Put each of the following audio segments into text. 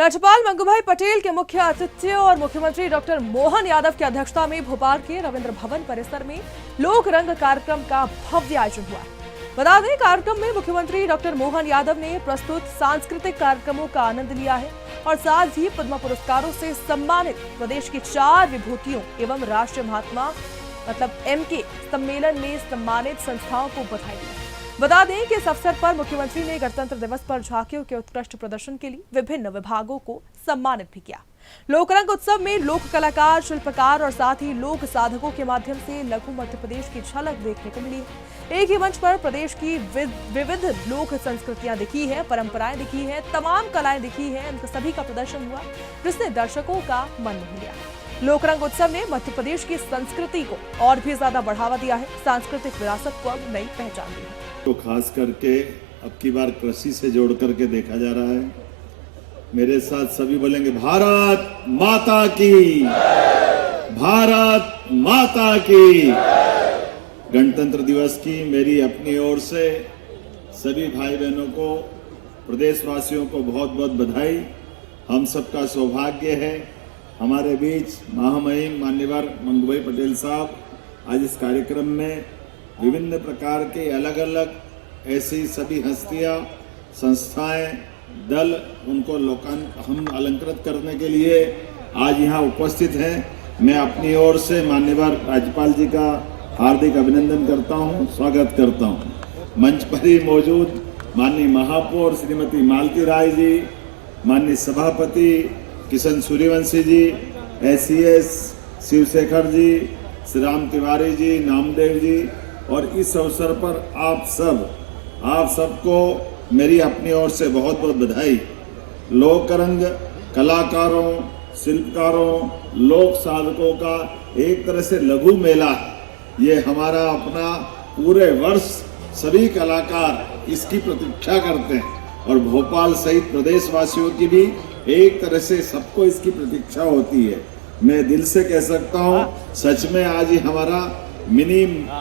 राज्यपाल मंगूभाई पटेल के मुख्य आतिथ्य और मुख्यमंत्री डॉक्टर मोहन यादव की अध्यक्षता में भोपाल के रविंद्र भवन परिसर में लोक रंग कार्यक्रम का भव्य आयोजन हुआ। बता दें, कार्यक्रम में मुख्यमंत्री डॉक्टर मोहन यादव ने प्रस्तुत सांस्कृतिक कार्यक्रमों का आनंद लिया है और साथ ही पद्म पुरस्कारों से सम्मानित प्रदेश की 4 विभूतियों एवं राष्ट्रीय महात्मा MK सम्मेलन में सम्मानित संस्थाओं को बधाई दी। बता दें कि इस अवसर पर मुख्यमंत्री ने गणतंत्र दिवस पर झांकियों के उत्कृष्ट प्रदर्शन के लिए विभिन्न विभागों को सम्मानित भी किया। लोकरंग उत्सव में लोक कलाकार, शिल्पकार और साथ ही लोक साधकों के माध्यम से लघु मध्य प्रदेश की झलक देखने को मिली। एक ही मंच पर प्रदेश की विविध लोक संस्कृतियां दिखी है, परंपराएं दिखी है, तमाम कलाएं दिखी है। इनका सभी का प्रदर्शन हुआ जिसने दर्शकों का मन मोह लिया। लोकरंग उत्सव ने मध्य प्रदेश की संस्कृति को और भी ज्यादा बढ़ावा दिया है, सांस्कृतिक विरासत को अब नई पहचान दी है। तो खास करके अब की बार कृषि से जोड़ करके देखा जा रहा है। मेरे साथ सभी बोलेंगे भारत माता की, भारत माता की। गणतंत्र दिवस की मेरी अपनी ओर से सभी भाई बहनों को, प्रदेशवासियों को बहुत बहुत बधाई। हम सबका सौभाग्य है हमारे बीच महामहिम माननीय मंगूभाई पटेल साहब आज इस कार्यक्रम में विभिन्न प्रकार के अलग अलग ऐसी सभी हस्तियां, संस्थाएं, दल उनको हम अलंकृत करने के लिए आज यहाँ उपस्थित हैं। मैं अपनी ओर से माननीय राज्यपाल जी का हार्दिक अभिनंदन करता हूँ, स्वागत करता हूँ। मंच पर ही मौजूद माननीय महापौर श्रीमती मालती राय जी, माननीय सभापति किशन सूर्यवंशी जी, SES शिवशेखर जी, श्री राम तिवारी जी, नामदेव जी, और इस अवसर पर आप सबको मेरी अपनी ओर से बहुत बहुत बधाई। लोकरंग कलाकारों, शिल्पकारों, लोक साधकों का एक तरह से लघु मेला है। ये हमारा अपना पूरे वर्ष सभी कलाकार इसकी प्रतीक्षा करते हैं और भोपाल सहित प्रदेशवासियों की भी एक तरह से सबको इसकी प्रतीक्षा होती है। मैं दिल से कह सकता हूँ, सच में आज ही हमारा मिनी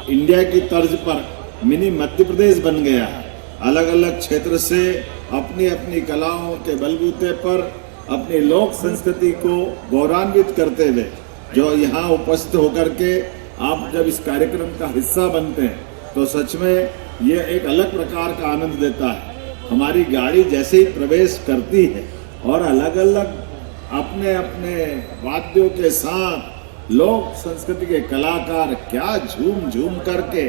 इंडिया की तर्ज पर मिनी मध्य प्रदेश बन गया है। अलग अलग क्षेत्र से अपनी अपनी कलाओं के बलबूते पर अपनी लोक संस्कृति को गौरवान्वित करते हुए जो यहाँ उपस्थित होकर के आप जब इस कार्यक्रम का हिस्सा बनते हैं तो सच में ये एक अलग प्रकार का आनंद देता है। हमारी गाड़ी जैसे ही प्रवेश करती है और अलग अलग अपने अपने वाद्यों के साथ लोक संस्कृति के कलाकार क्या झूम झूम करके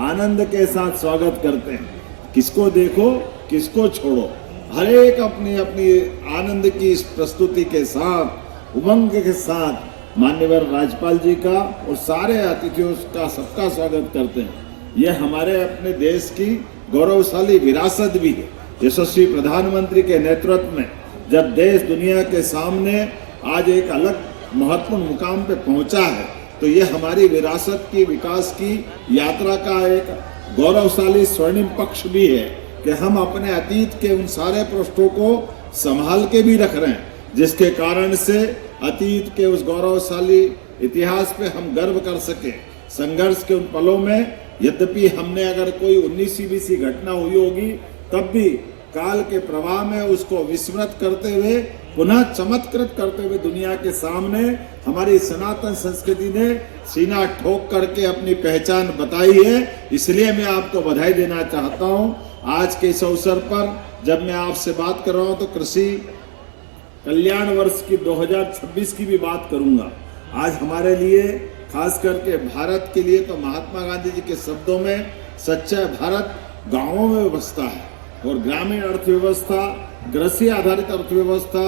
आनंद के साथ स्वागत करते हैं। किसको देखो, किसको छोड़ो, हर एक अपनी अपनी आनंद की इस प्रस्तुति के साथ, उमंग के साथ माननीय राज्यपाल जी का और सारे अतिथियों का सबका स्वागत करते हैं। यह हमारे अपने देश की गौरवशाली विरासत भी है। यशस्वी प्रधानमंत्री के नेतृत्व में जब देश दुनिया के सामने आज एक अलग महत्वपूर्ण मुकाम पे पहुंचा है तो यह हमारी विरासत की विकास की यात्रा का एक गौरवशाली स्वर्णिम पक्ष भी है कि हम अपने अतीत के उन सारे पृष्ठों को संभाल के भी रख रहे हैं, जिसके कारण से अतीत के उस गौरवशाली इतिहास पे हम गर्व कर सके। संघर्ष के उन पलों में यद्यपि हमने अगर कोई 19वीं घटना हुई होगी तब भी काल के प्रवाह में उसको विस्मृत करते हुए पुनः चमत्कृत करते हुए दुनिया के सामने हमारी सनातन संस्कृति ने सीना ठोक करके अपनी पहचान बताई है। इसलिए मैं आपको बधाई देना चाहता हूं। आज के इस अवसर पर जब मैं आपसे बात कर रहा हूं तो कृषि कल्याण वर्ष की 2026 की भी बात करूंगा। आज हमारे लिए, खास करके भारत के लिए, तो महात्मा गांधी जी के शब्दों में सच्चा भारत गांवों में बसता है और ग्रामीण अर्थव्यवस्था, कृषि आधारित अर्थव्यवस्था,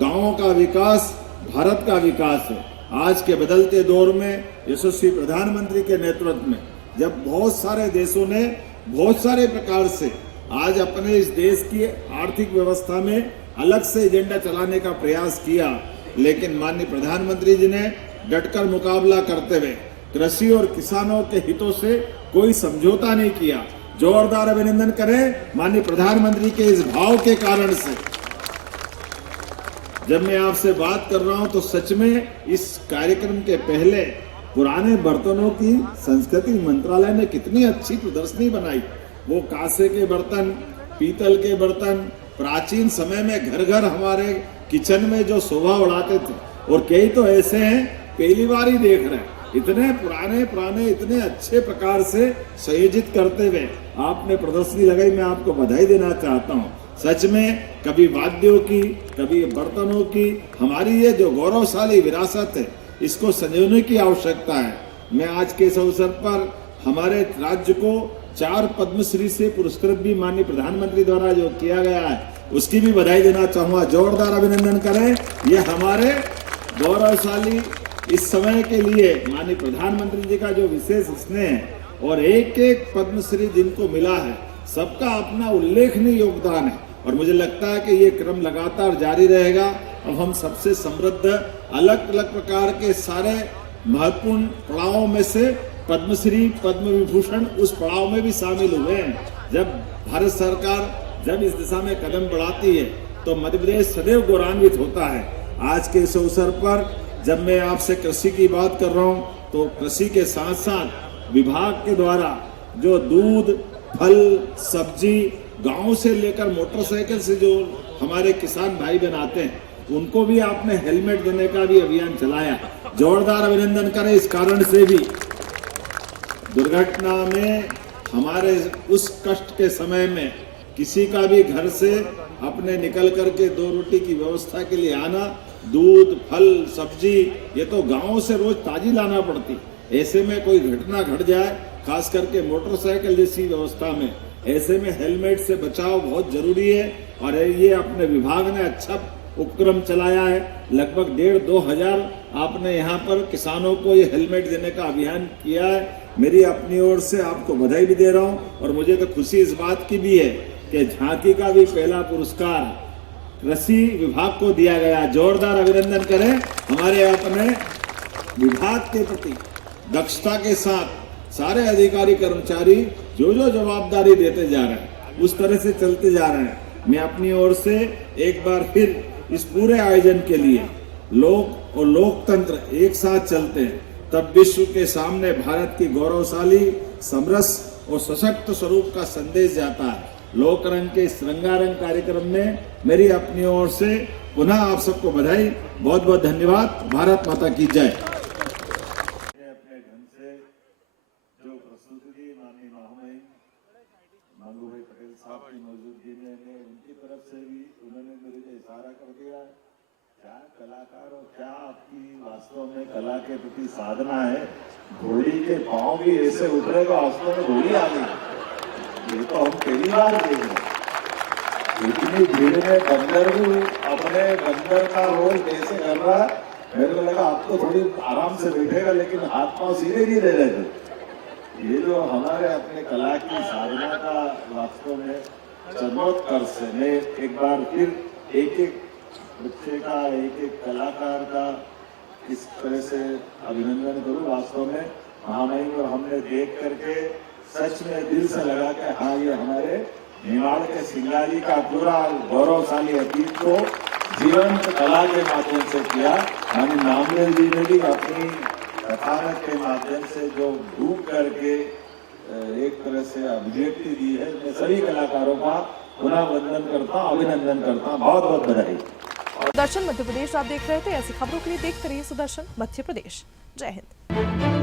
गांवों का विकास भारत का विकास है। आज के बदलते दौर में यशस्वी प्रधानमंत्री के नेतृत्व में जब बहुत सारे देशों ने बहुत सारे प्रकार से आज अपने इस देश की आर्थिक व्यवस्था में अलग से एजेंडा चलाने का प्रयास किया, लेकिन माननीय प्रधानमंत्री जी ने डटकर मुकाबला करते हुए कृषि और किसानों के हितों से कोई समझौता नहीं किया। जोरदार अभिनंदन करें माननीय प्रधानमंत्री के इस भाव के कारण से। जब मैं आपसे बात कर रहा हूं तो सच में इस कार्यक्रम के पहले पुराने बर्तनों की संस्कृति मंत्रालय ने कितनी अच्छी प्रदर्शनी बनाई। वो कांसे के बर्तन, पीतल के बर्तन, प्राचीन समय में घर घर हमारे किचन में जो शोभा उड़ाते थे, और कई तो ऐसे हैं पहली बार ही देख रहे हैं, इतने पुराने इतने अच्छे प्रकार से संयोजित करते हुए आपने प्रदर्शनी लगाई। मैं आपको बधाई देना चाहता हूँ। सच में कभी वाद्यों की, कभी बर्तनों की, हमारी ये जो गौरवशाली विरासत है, इसको संजोने की आवश्यकता है। मैं आज के इस अवसर पर हमारे राज्य को 4 पद्मश्री से पुरस्कृत भी माननीय प्रधानमंत्री द्वारा जो किया गया है, उसकी भी बधाई देना चाहूंगा। जोरदार अभिनंदन करें। ये हमारे गौरवशाली इस समय के लिए माननीय प्रधानमंत्री जी का जो विशेष स्नेह है, और एक एक पद्मश्री जिनको मिला है, सबका अपना उल्लेखनीय योगदान है, और मुझे लगता है कि ये क्रम लगातार जारी रहेगा। अब हम सबसे समृद्ध अलग अलग प्रकार के सारे महत्वपूर्ण पड़ावों में से पद्मश्री, पद्म विभूषण उस पड़ाव में भी शामिल हुए हैं। जब भारत सरकार जब इस दिशा में कदम बढ़ाती है तो मध्य प्रदेश सदैव गौरवान्वित होता है। आज के इस अवसर पर जब मैं आपसे कृषि की बात कर रहा हूँ, तो कृषि के साथ साथ विभाग के द्वारा जो दूध, फल, सब्जी, गांव से लेकर मोटरसाइकिल से जो हमारे किसान भाई बहन आते हैं, उनको भी आपने हेलमेट देने का भी अभियान चलाया। जोरदार अभिनंदन करें। इस कारण से भी दुर्घटना में हमारे उस कष्ट के समय में किसी का भी घर से अपने निकल करके 2 रोटी की व्यवस्था के लिए आना, दूध, फल, सब्जी, ये तो गांव से रोज ताजी लाना पड़ती। ऐसे में कोई घटना घट जाए, खास करके मोटरसाइकिल जैसी व्यवस्था में, ऐसे में हेलमेट से बचाव बहुत जरूरी है। और ये अपने विभाग ने अच्छा उपक्रम चलाया है। लगभग 1,500-2 हजार आपने यहाँ पर किसानों को ये हेलमेट देने का अभियान किया है। मेरी अपनी ओर से आपको बधाई भी दे रहा हूँ। और मुझे तो खुशी इस बात की भी है कि झांकी का भी पहला पुरस्कार कृषि विभाग को दिया गया। जोरदार अभिनंदन करें। हमारे अपने विभाग के प्रति दक्षता के साथ सारे अधिकारी कर्मचारी जो जवाबदारी देते जा रहे हैं, उस तरह से चलते जा रहे हैं। मैं अपनी ओर से एक बार फिर इस पूरे आयोजन के लिए लोक और लोकतंत्र एक साथ चलते हैं, तब विश्व के सामने भारत की गौरवशाली, समरस और सशक्त स्वरूप का संदेश जाता है। लोकरंग के इस रंगारंग कार्यक्रम में मेरी अपनी ओर से पुनः आप सबको बधाई। बहुत बहुत धन्यवाद। भारत माता की जय। अपने ढंग से जो प्रस्तुति दी माननीय महामहिम मंगूभाई पटेल साहब की मौजूदगी में, उनकी तरफ से भी उन्होंने मेरे को इशारा कर दिया। क्या कलाकार और क्या आपकी वास्तव में कला के प्रति साधना है। घोड़ी के पांव भी ऐसे उठ रहे, वास्तव में घोड़ी आ गई। ये तो हम पहली बार देख रहे हैं। इतनी भीड़ में बंदर भी अपने बंदर का रोल कैसे कर रहा है। मेरे को लगा आपको थोड़ी आराम से बैठेगा, लेकिन हाथ पांव सीधे नहीं दे रहे थे। ये जो हमारे अपने कला की साधना का वास्तव में चमत्कार से मैं एक बार फिर एक एक बच्चे का, एक एक कलाकार का इस तरह से अभिनंदन करूं। वास्तव में महामहिम और हमने देख करके सच में दिल से लगा कि हाँ, ये हमारे मेवाड़ के सिंगारी का पूरा गौरवशाली अतीत को जीवंत कला के माध्यम से किया। हम नामदेव जी ने भी अपनी कथानक के माध्यम से जो डूब करके एक तरह से अभिव्यक्ति दी है। मैं सभी कलाकारों का पुनः वंदन करता हूँ, अभिनंदन करता हूँ। बहुत बहुत बधाई। सुदर्शन मध्य प्रदेश आप देख रहे थे। ऐसी खबरों के लिए देखते रहिए सुदर्शन मध्य प्रदेश। जय हिंद।